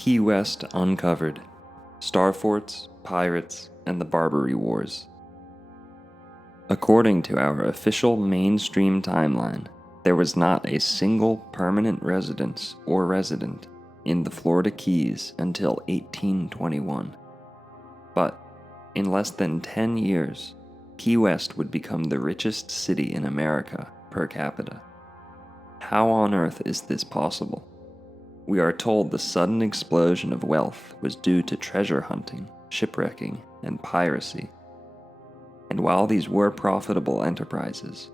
Key West Uncovered, Star Forts, Pirates, and the Barbary Wars. According to our official mainstream timeline, there was not a single permanent residence or resident in the Florida Keys until 1821. But in less than 10 years, Key West would become the richest city in America per capita. How on earth is this possible? We are told the sudden explosion of wealth was due to treasure hunting, shipwrecking, and piracy. And while these were profitable enterprises,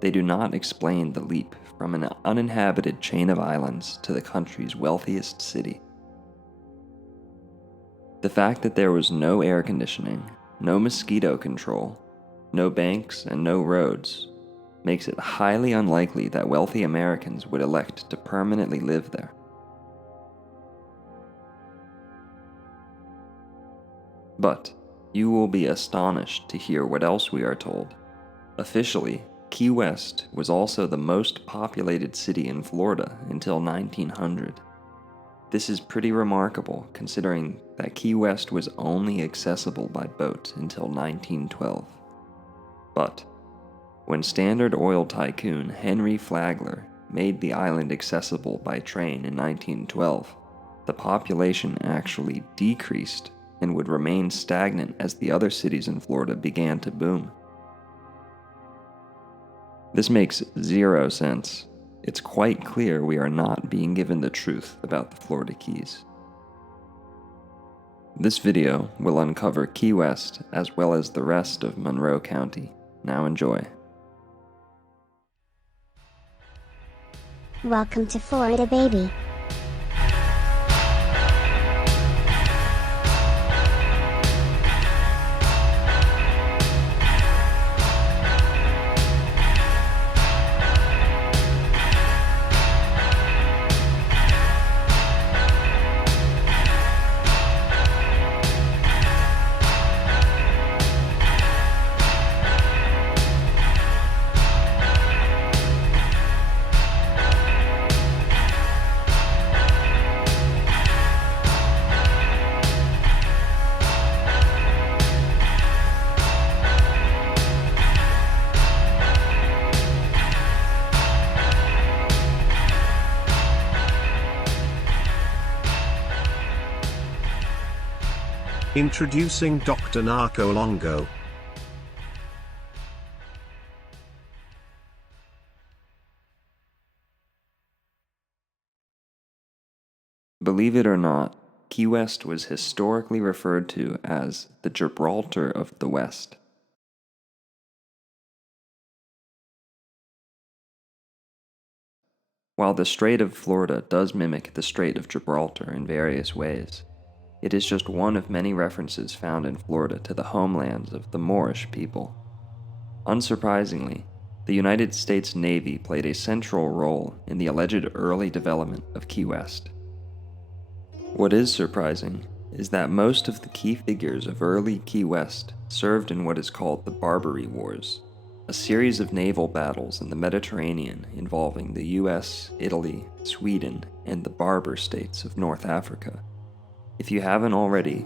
they do not explain the leap from an uninhabited chain of islands to the country's wealthiest city. The fact that there was no air conditioning, no mosquito control, no banks, and no roads makes it highly unlikely that wealthy Americans would elect to permanently live there. But you will be astonished to hear what else we are told. Officially, Key West was also the most populated city in Florida until 1900. This is pretty remarkable considering that Key West was only accessible by boat until 1912. But when Standard Oil tycoon Henry Flagler made the island accessible by train in 1912, the population actually decreased and would remain stagnant as the other cities in Florida began to boom. This makes zero sense. It's quite clear we are not being given the truth about the Florida Keys. This video will uncover Key West as well as the rest of Monroe County. Now enjoy. Welcome to Florida, baby. Introducing Dr. Narco Longo. Believe it or not, Key West was historically referred to as the Gibraltar of the West. While the Strait of Florida does mimic the Strait of Gibraltar in various ways, it is just one of many references found in Florida to the homelands of the Moorish people. Unsurprisingly, the United States Navy played a central role in the alleged early development of Key West. What is surprising is that most of the key figures of early Key West served in what is called the Barbary Wars, a series of naval battles in the Mediterranean involving the US, Italy, Sweden, and the Barbar states of North Africa. If you haven't already,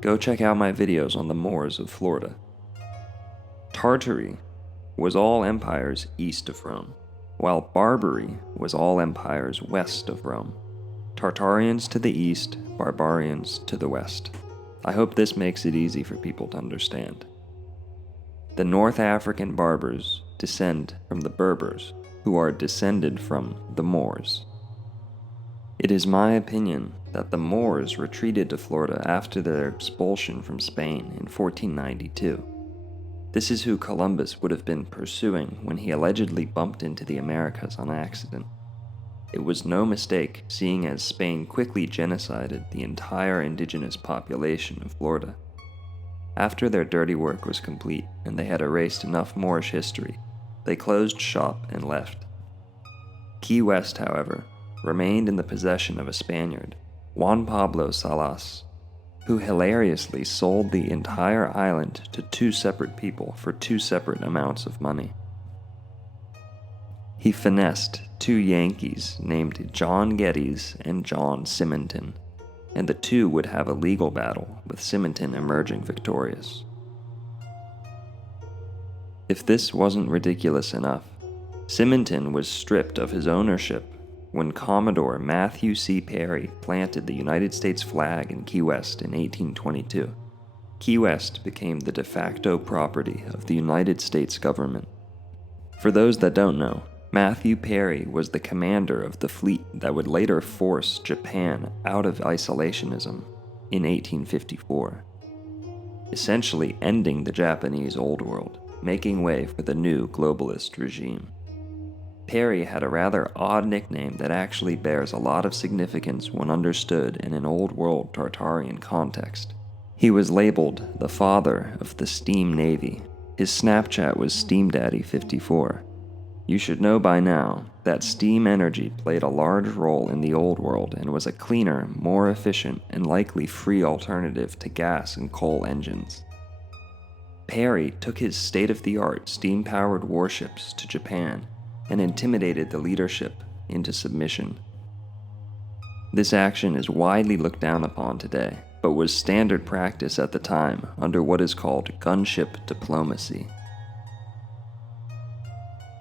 go check out my videos on the Moors of Florida. Tartaria was all empires east of Rome, while Barbary was all empires west of Rome. Tartarians to the east, barbarians to the west. I hope this makes it easy for people to understand. The North African Barbars descend from the Berbers, who are descended from the Moors. It is my opinion that the Moors retreated to Florida after their expulsion from Spain in 1492. This is who Columbus would have been pursuing when he allegedly bumped into the Americas on accident. It was no mistake, seeing as Spain quickly genocided the entire indigenous population of Florida. After their dirty work was complete and they had erased enough Moorish history, they closed shop and left. Key West, however, remained in the possession of a Spaniard, Juan Pablo Salas, who hilariously sold the entire island to two separate people for two separate amounts of money. He finessed two Yankees named John Geddes and John Simonton, and the two would have a legal battle, with Symington emerging victorious. If this wasn't ridiculous enough, Symington was stripped of his ownership when Commodore Matthew C. Perry planted the United States flag in Key West in 1822. Key West became the de facto property of the United States government. For those that don't know, Matthew Perry was the commander of the fleet that would later force Japan out of isolationism in 1854, essentially ending the Japanese Old World, making way for the new globalist regime. Perry had a rather odd nickname that actually bears a lot of significance when understood in an Old World Tartarian context. He was labeled the father of the Steam Navy. His Snapchat was Steam Daddy 54. You should know by now that steam energy played a large role in the Old World and was a cleaner, more efficient, and likely free alternative to gas and coal engines. Perry took his state-of-the-art steam-powered warships to Japan and intimidated the leadership into submission. This action is widely looked down upon today, but was standard practice at the time under what is called gunship diplomacy.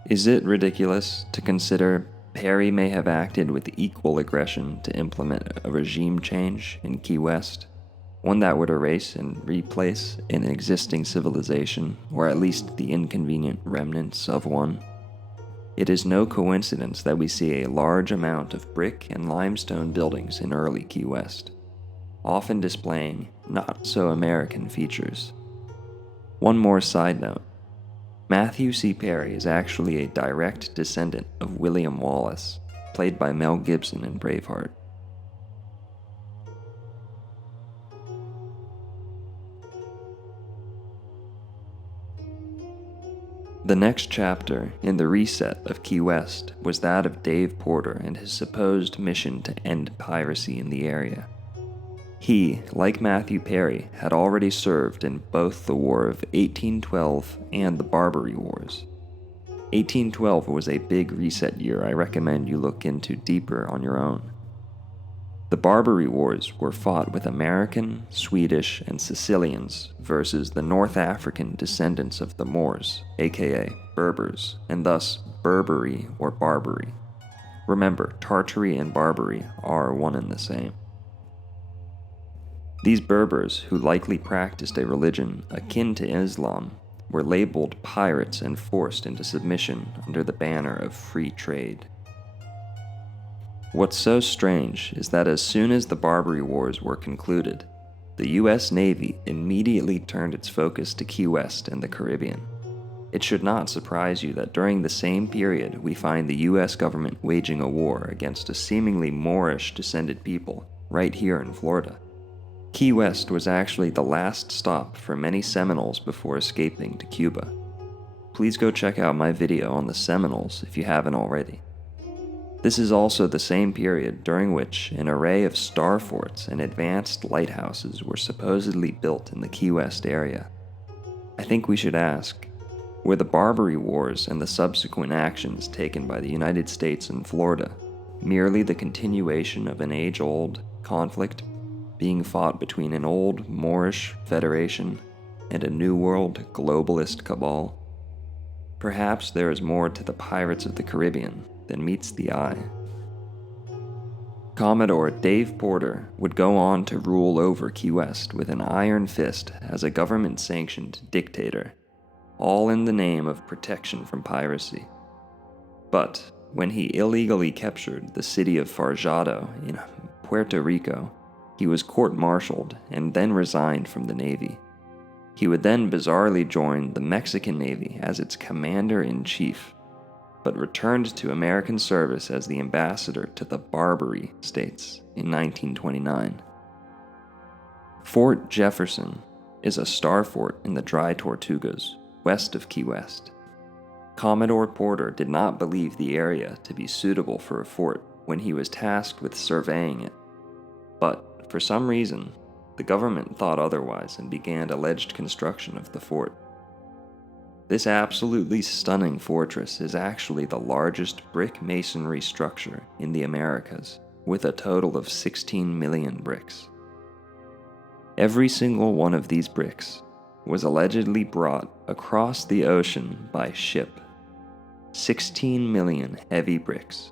Is it ridiculous to consider Perry may have acted with equal aggression to implement a regime change in Key West, one that would erase and replace an existing civilization, or at least the inconvenient remnants of one? It is no coincidence that we see a large amount of brick and limestone buildings in early Key West, often displaying not-so-American features. One more side note. Matthew C. Perry is actually a direct descendant of William Wallace, played by Mel Gibson in Braveheart. The next chapter in the reset of Key West was that of Dave Porter and his supposed mission to end piracy in the area. He, like Matthew Perry, had already served in both the War of 1812 and the Barbary Wars. 1812 was a big reset year I recommend you look into deeper on your own. The Barbary Wars were fought with American, Swedish, and Sicilians versus the North African descendants of the Moors, aka Berbers, and thus Barbary or Barbary. Remember, Tartary and Barbary are one and the same. These Berbers, who likely practiced a religion akin to Islam, were labeled pirates and forced into submission under the banner of free trade. What's so strange is that as soon as the Barbary Wars were concluded, the U.S. Navy immediately turned its focus to Key West and the Caribbean. It should not surprise you that during the same period we find the U.S. government waging a war against a seemingly Moorish-descended people right here in Florida. Key West was actually the last stop for many Seminoles before escaping to Cuba. Please go check out my video on the Seminoles if you haven't already. This is also the same period during which an array of star forts and advanced lighthouses were supposedly built in the Key West area. I think we should ask, were the Barbary Wars and the subsequent actions taken by the United States and Florida merely the continuation of an age-old conflict being fought between an old Moorish federation and a New World globalist cabal? Perhaps there is more to the Pirates of the Caribbean than meets the eye. Commodore Dave Porter would go on to rule over Key West with an iron fist as a government-sanctioned dictator, all in the name of protection from piracy. But when he illegally captured the city of Farjado in Puerto Rico, he was court-martialed and then resigned from the Navy. He would then bizarrely join the Mexican Navy as its commander-in-chief, but returned to American service as the ambassador to the Barbary States in 1929. Fort Jefferson is a star fort in the Dry Tortugas, west of Key West. Commodore Porter did not believe the area to be suitable for a fort when he was tasked with surveying it, but for some reason, the government thought otherwise and began alleged construction of the fort. This absolutely stunning fortress is actually the largest brick masonry structure in the Americas, with a total of 16 million bricks. Every single one of these bricks was allegedly brought across the ocean by ship. 16 million heavy bricks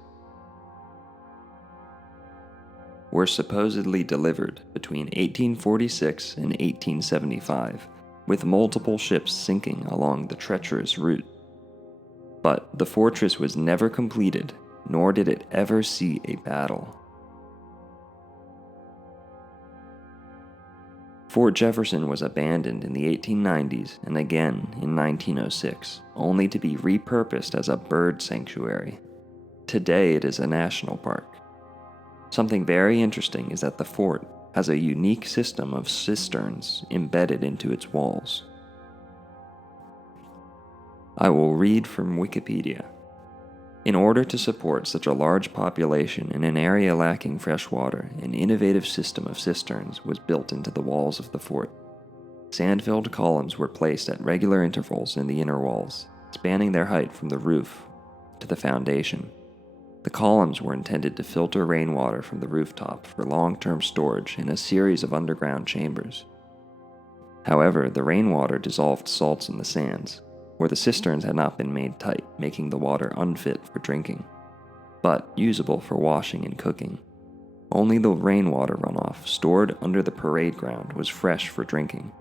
were supposedly delivered between 1846 and 1875, with multiple ships sinking along the treacherous route. But the fortress was never completed, nor did it ever see a battle. Fort Jefferson was abandoned in the 1890s and again in 1906, only to be repurposed as a bird sanctuary. Today it is a national park. Something very interesting is that the fort has a unique system of cisterns embedded into its walls. I will read from Wikipedia. In order to support such a large population in an area lacking fresh water, an innovative system of cisterns was built into the walls of the fort. Sand-filled columns were placed at regular intervals in the inner walls, spanning their height from the roof to the foundation. The columns were intended to filter rainwater from the rooftop for long-term storage in a series of underground chambers. However, the rainwater dissolved salts in the sands, where the cisterns had not been made tight, making the water unfit for drinking, but usable for washing and cooking. Only the rainwater runoff stored under the parade ground was fresh for drinking.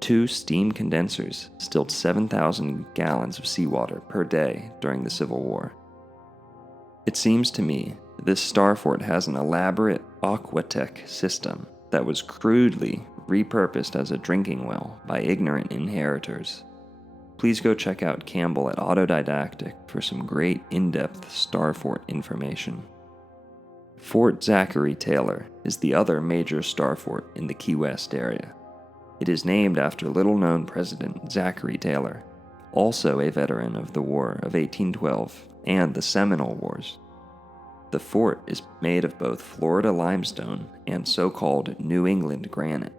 2 steam condensers stilled 7,000 gallons of seawater per day during the Civil War. It seems to me this star fort has an elaborate aquatech system that was crudely repurposed as a drinking well by ignorant inheritors. Please go check out Campbell at Autodidactic for some great in-depth star fort information. Fort Zachary Taylor is the other major star fort in the Key West area. It is named after little-known President Zachary Taylor, also a veteran of the War of 1812 and the Seminole Wars. The fort is made of both Florida limestone and so-called New England granite.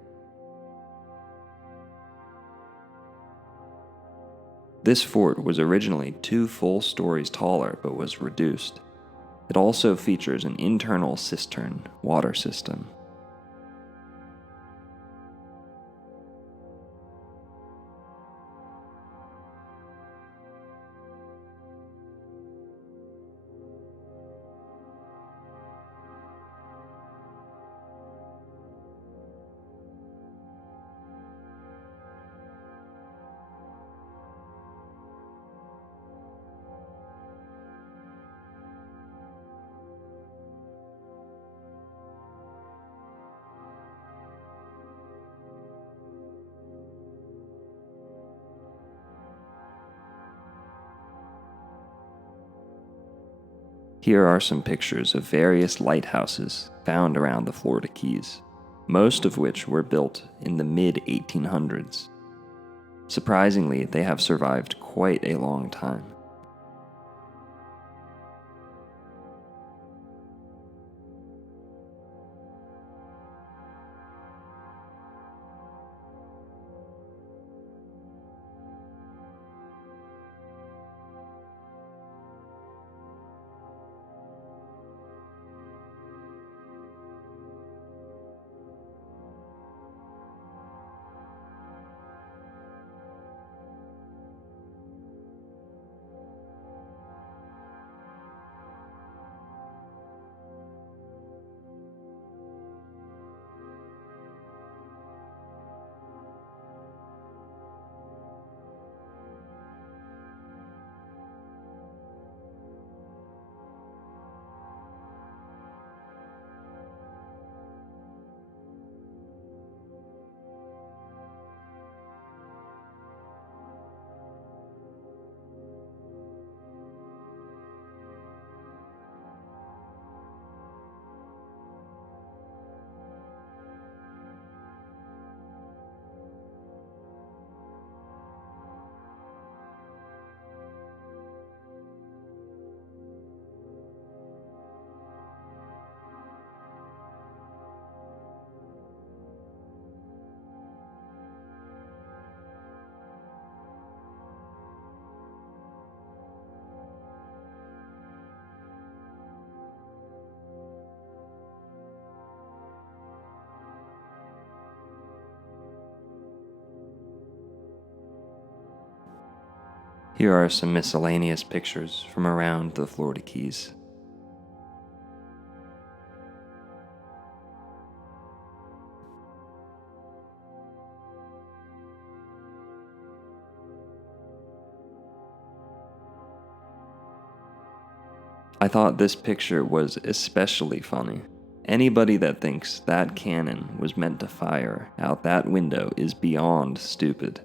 This fort was originally 2 full stories taller but was reduced. It also features an internal cistern water system. Here are some pictures of various lighthouses found around the Florida Keys, most of which were built in the mid-1800s. Surprisingly, they have survived quite a long time. Here are some miscellaneous pictures from around the Florida Keys. I thought this picture was especially funny. Anybody that thinks that cannon was meant to fire out that window is beyond stupid.